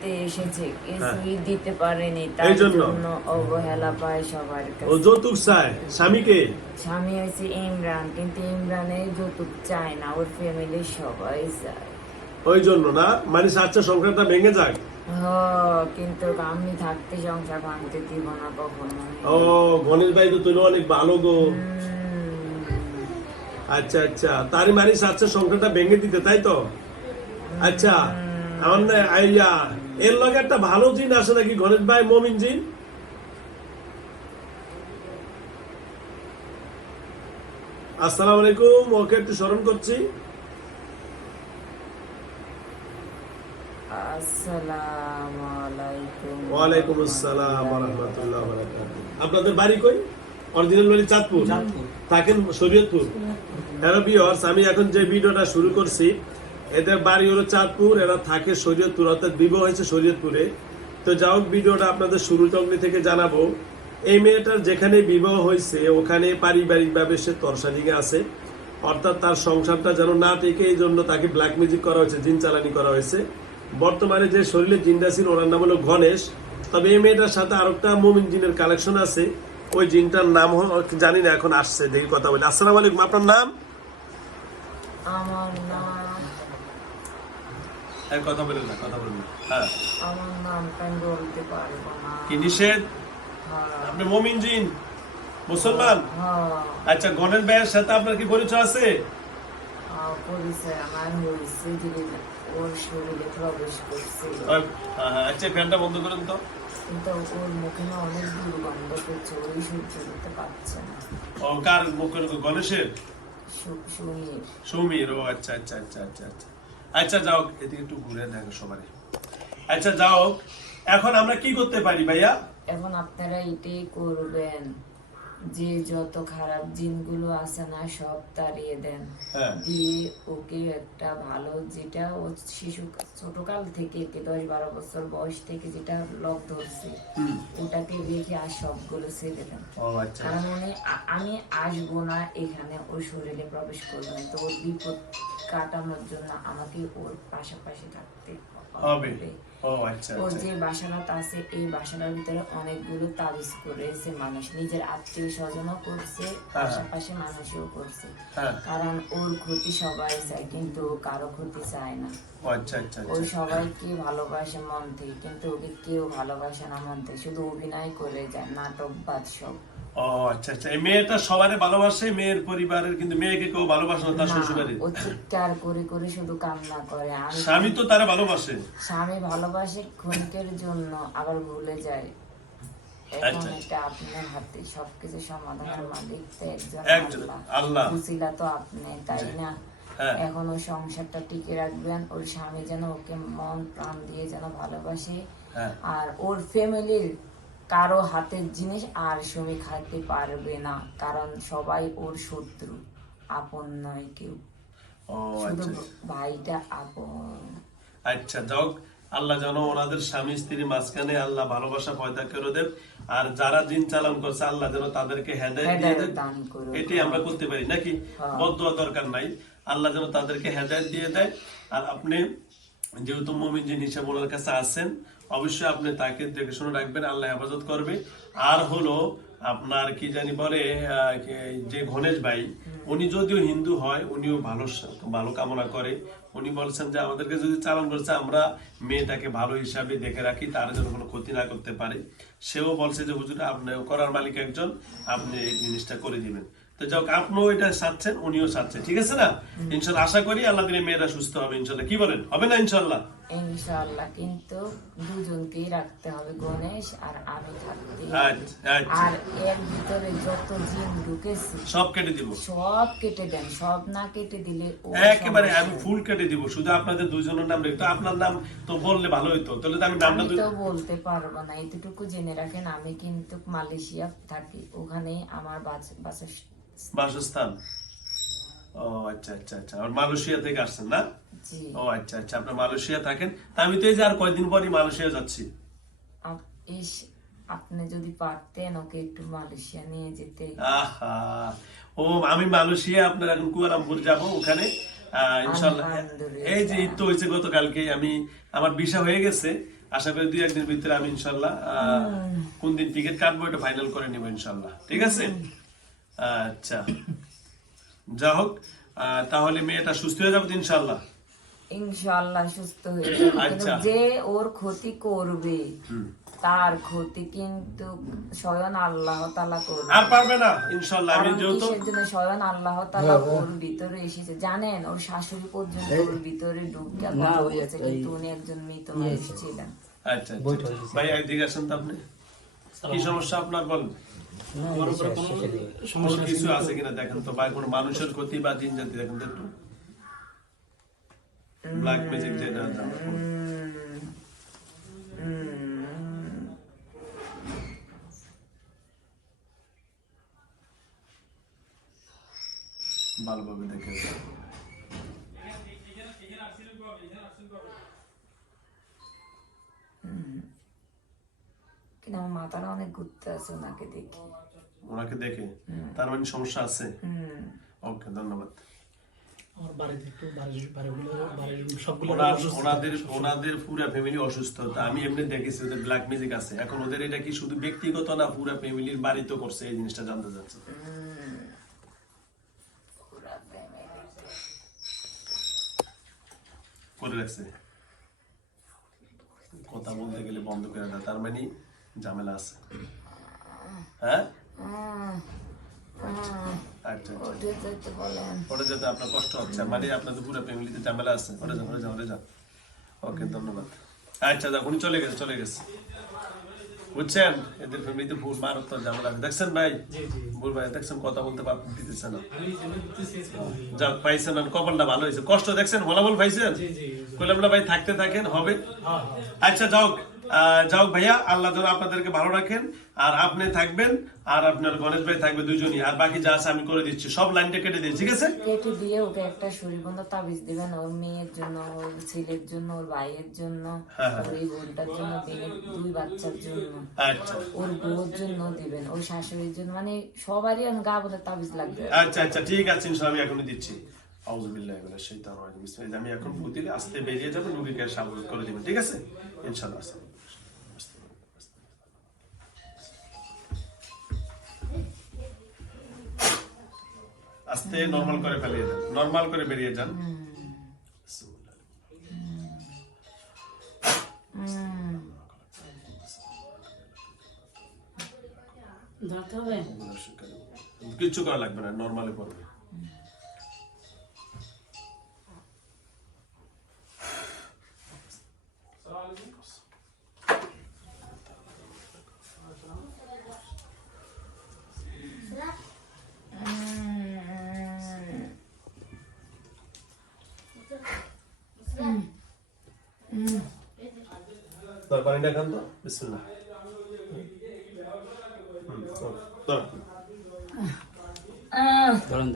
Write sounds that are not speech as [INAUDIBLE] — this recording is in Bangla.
দেখতে এসেছে হ্যাঁ। কিছুই দিতে পারেনি তার জন্য? অবহেলা পায় সবার ও যৌতুক চায়। স্বামীকে? স্বামী হয়েছে ইমরান কিন্তু ইমরানের যৌতুক চায় না ওর ফ্যামিলির সবাই চায়। ওই জন্য না? মানে আচ্ছা সংসারটা ভেঙে যাক। কিন্তু আমি থাকতে সংসার ভাঙতে দিব না কখনো। ও গণেশ ভাই তো তুই অনেক ভালো গো। আচ্ছা আচ্ছা। তারই মানে আচ্ছা সংসারটা ভেঙে দিতে তাই তো? আচ্ছা আমার না আইয়া। এর লগে একটা ভালো জিন আছে নাকি? গণেশ ভাই মমিন জিন? আসসালামু আলাইকুম ওকে একটু স্মরণ করছি। ওয়ালাইকুম আসসালাম রাহমাতুল্লাহি আপনাদের বাড়ি কই? অরিজিনাল বাড়ি চাঁদপুর। থাকেন শরীয়তপুর। হ্যালো ভিউয়ার্স আমি এখন যে ভিডিওটা শুরু করছি এদের বাড়ি হলো চাঁদপুর, এরা থাকে শরীয়তপুর, অর্থাৎ বিবাহ হয়েছে শরীয়তপুরে। তো যাই হোক, ভিডিওটা আপনাদের শুরু চক্রি থেকে জানাব। এই মেয়েটার যেখানে বিবাহ হয়েছে, ওখানে পারিবারিক ভাবে সে তরসাদিকে আছে। অর্থাৎ তার সংসারটা যেন না টেকে, এই জন্য তাকে ব্ল্যাক মিউজিক করা হয়েছে, জিন চালানি করা হয়েছে। বর্তমানে যে শরীরে জিনটা ছিল, ওনার নাম হলো গণেশ। তবে এই মেয়েটার সাথে আরেকটা মুমিন জিনের কালেকশন আছে। ওই জিনটার নাম জানি না, এখন আসছে, দেখি কথা বলি। আসসালামু আলাইকুম, আপনার নাম? আমার নাম কথা বলেন না কথা বলেন না। হ্যাঁ। আমার নামটা আমি বলতে পারব না? কি নিষেধ? হ্যাঁ, আপনি মমিন জিন মুসলমান? হ্যাঁ, আচ্ছা গণেশ ভাইয়ের সাথে আপনার কি পরিচয় আছে? হ্যাঁ, আচ্ছা ফ্যানটা বন্ধ করেন তো। গণেশের? সমীর ও আচ্ছা আচ্ছা আচ্ছা আচ্ছা আচ্ছা। আচ্ছা যাও, এদিকে একটু ঘুরে দেখো সবাই আচ্ছা যাও, এখন আমরা কি করতে পারি ভাইয়া? এখন আপনারা এটাই করবেন। যে যত খারাপ জিনগুলো আছে না সব তাড়িয়ে দেন। হ্যাঁ। দিয়ে ওকে একটা ভালো যেটা ও শিশু ছোটকাল থেকে কি দশ বারো বছর বয়স থেকে যেটা লক ধরছে ওটাকে রেখে আর সবগুলো ছেড়ে দেন। আচ্ছা। কারণ উনি আমি আসব না এখানে ওর শরীরে প্রবেশ করব না। তো ওর বিপদ কাটানোর জন্য আমাকে ওর পাশাপাশি থাকতে হবে। ও আচ্ছা ওর আচ্ছা। যে বাসাটা আছে এই বাসাটার ভিতরে অনেকগুলো তাবিজ করেছে মানুষ। নিজের আত্মীয় স্বজনও করছে পাশাপাশি মানুষও করছে হ্যাঁ। কারণ ওর ক্ষতি সবাই চায় কিন্তু কারও ক্ষতি চায় না। আচ্ছা আচ্ছা ও আচ্ছা সবাইকে ভালোবাসে মন থেকে কিন্তু ওকে কেউ ভালোবাসে না মন থেকে। শুধু অভিনয় করে যায় নাটক বাদ সব। ও আচ্ছা আচ্ছা। মেয়েটা সবারে ভালোবাসে মেয়ের পরিবারের কিন্তু মেয়েকে কেউ ভালোবাসে না তার ও চিৎকার করে করে শুধু কান্না করে। স্বামী তো তারা ভালোবাসে। স্বামী ভালোবাসে ক্ষণিকের জন্য আবার ভুলে যায়। এখন আচ্ছা। এটা আপনার হাতে সবকিছু সমাধানের মালিক তো একজন একজন, আল্লাহ। আল্লাহ। তো আপনি তাই না? হ্যাঁ। এখন ওই সংসারটা টিকে রাখবেন ওর স্বামী যেন ওকে মন প্রাণ দিয়ে যেন ভালোবাসে। হ্যাঁ। আর ওর ফ্যামিলির কারও হাতের জিনিস আর সুমি খাইতে পারবে না কারণ সবাই ওর শত্রু আপন নয় কেউ। ও শুধু আচ্ছা। ভাইটা আপন। আচ্ছা যাও আল্লাহ যেন ওনাদের স্বামী স্ত্রী মাঝখানে আল্লাহ ভালোবাসা পয়দা করে দেন আর যারা দিন চালান করছে আল্লাহ যেন তাদেরকে হেদায়ত দিয়ে দেন। দান করুন। এটাই আমরা করতে পারি নাকি? হ্যাঁ। বদুয়া দরকার নাই। আল্লাহ যেন তাদেরকে হেদায়ত দিয়ে দেয়। আর আপনি যেহেতু মমিন যে হিসাব ওনার কাছে আছেন, অবশ্যই আপনি তাকে দেখে শুনে রাখবেন, আল্লাহ হেফাজত করবে। আর হলো আপনার কি জানি বলে যে গণেশ ভাই, উনি যদিও হিন্দু হয়, উনিও ভালো ভালো কামনা করে। উনি বলছেন যে, আমাদেরকে যদি চালান করছে, আমরা মেয়েটাকে ভালো হিসাবে দেখে রাখি, তার যেন কোনো ক্ষতি না করতে পারে। সেও বলছে যে, হুজুর আপনি করার মালিক একজন, আপনি এই জিনিসটা করে দিবেন। যাক, আপনিও এটা উনিও ঠিক আছে না? ইনশাল্লাহ, আশা করি আল্লাহ দিলে মেয়েরা সুস্থ হবে, ইনশাল্লাহ। কি বলেন? হবে না ইনশাল্লাহ? ইনশাআল্লাহ কিন্তু দুজনকেই রাখতে হবে গণেশ আর আমি থাকতে। আচ্ছা, আচ্ছা। আর এর ভিতরে যত জিন ঢুকেছে সব কেটে দিব? সব কেটে দেন সব না কেটে দিলে একেবারে আমি ফুল কেটে দিব শুধু আপনাদের দুজনের নাম রেখে। আপনার নাম তো বললে ভালো হইতো তাহলে আমি নামটা তো বলতে পারব না এতটুকু জেনে রাখেন আমি কিন্তু মালয়েশিয়া থাকি ওখানেই আমার বাস- বাসস্থান। ও আচ্ছা আচ্ছা আচ্ছা। আর মালয়েশিয়া থেকে আসছেন না? ও আচ্ছা আচ্ছা আপনার মালয়েশিয়া থাকেন। তা আমি তো এই যে আর কয়দিন পরই মালয়েশিয়া যাচ্ছি। আপনি যদি পারতেন ওকে একটু মালয়েশিয়া নিয়ে যেতে। আহা। ও আমি মালয়েশিয়া আপনার এখন কুয়ালামপুর যাব ওখানে। আহ, ইনশাল্লাহ। এই যে ঈদ তো হয়েছে গতকালকে আমি আমার ভিসা হয়ে গেছে। আশা করি দুই একদিন ভিতরে আমি ইনশাল্লাহ কোন দিন টিকিট কাটবো এটা ফাইনাল করে নিবো ইনশাল্লাহ। ঠিক আছে? আচ্ছা। যা হোক তাহলে মেয়েটা সুস্থ হয়ে যাবে তো ইনশাল্লাহ সুস্থ হয়ে যাবে। আচ্ছা। যে ওর ক্ষতি করবে তার ক্ষতি কিন্তু স্বয়ং আল্লাহ তালা করবে। আর পারবে না ইনশাল্লাহ আমি যেহেতু স্বয়ং আল্লাহ তালা ওর ভিতরে এসেছে। জানেন ওর শাশুড়ি পর্যন্ত ওর ভিতরে ঢুকে কথা বলেছে কিন্তু উনি একজন মৃত মানুষ ছিলেন। আচ্ছা আচ্ছা ভাই একদিকে আসেন তো আপনি। কি সমস্যা আপনার বলেন? কোনো কিছু আছে কিনা দেখেন তো, বা মানুষের ক্ষতি বা দিন জাতি দেখেন একটু। ব্ল্যাক ম্যাজিক যেটা ভালোভাবে দেখে কিন্তু আমার মাথাটা অনেক ঘুরতে আছে ওনাকে দেখি। ওনাকে দেখে? তার মানে সমস্যা আছে? ওকে ধন্যবাদ। ওনাদের ওনাদের পুরো ফ্যামিলি অসুস্থ। আমি এমনি দেখেছি ওদের ব্ল্যাক মিউজিক আছে। এখন ওদের এটা কি শুধু ব্যক্তিগত না পুরো ফ্যামিলির বাড়িতে করছে এই জিনিসটা জানতে চাচ্ছি। করে রাখছে। কথা বলতে গেলে বন্ধ করে না তার মানে ঝামেলা আছে। [CLEARS THROAT] হ্যাঁ? আচ্ছা আচ্ছা। যেতে ওটা যাতে আপনার কষ্ট হচ্ছে। মানে আপনাদের পুরো ফ্যামিলিতে ঝামেলা আছে। ওটা যান ওটা যান ওটা যান ওকে ধন্যবাদ। আচ্ছা যাক উনি চলে গেছে চলে গেছে। বুঝছেন? এদের ফ্যামিলিতে ভুল মারাত্মক ঝামেলা আছে। দেখছেন ভাই? জি জি। ভুল ভাই দেখছেন কথা বলতে পার দিতেছে না। যাক পাইছেন আর কপালটা ভালো হয়েছে। কষ্ট দেখছেন? বলাবল পাইছেন? জি জি। কইলাম না ভাই থাকতে থাকেন হবে? হ্যাঁ হ্যাঁ। আচ্ছা যাওক যাওক ভাইয়া আল্লাহ যেন আপনাদেরকে ভালো রাখেন আর আপনি থাকবেন আর আপনার গণেশ ভাই থাকবে দুজনই আর বাকি যা আছে আমি করে দিচ্ছি। সব লাইনটা কেটে দিই ঠিক আছে? কেটে দিয়ে ওকে একটা শরীরবন্ধ তাবিজ দিবেন ওর মেয়ের জন্য ওর ছেলের জন্য ওর ভাইয়ের জন্য হ্যাঁ, হ্যাঁ। ওর এই বোনটার জন্য দুই বাচ্চার জন্য। আচ্ছা। ওর বউর জন্য দিবেন ওর শাশুড়ির জন্য মানে সবারই আমি গা বোধ তাবিজ লাগবে। আচ্ছা আচ্ছা ঠিক আছে ইনশাআল্লাহ আমি এখনই দিচ্ছি। আউযুবিল্লাহি মিনাশ শাইতানির রাজিম বিসমিল্লাহ আমি এখন ফুতিলে আস্তে বেরিয়ে যাবেন রোগীকে সাবধান করে দিবেন ঠিক আছে? ইনশাআল্লাহ আস্তে নর্মাল করে ফেলিয়ে দেন। নর্মাল করে বেরিয়ে যান। কিচ্ছু করা লাগবে না নর্মালে পড়বে তোর পানিটা খান তো? বিসমিল্লাহ। ধরেন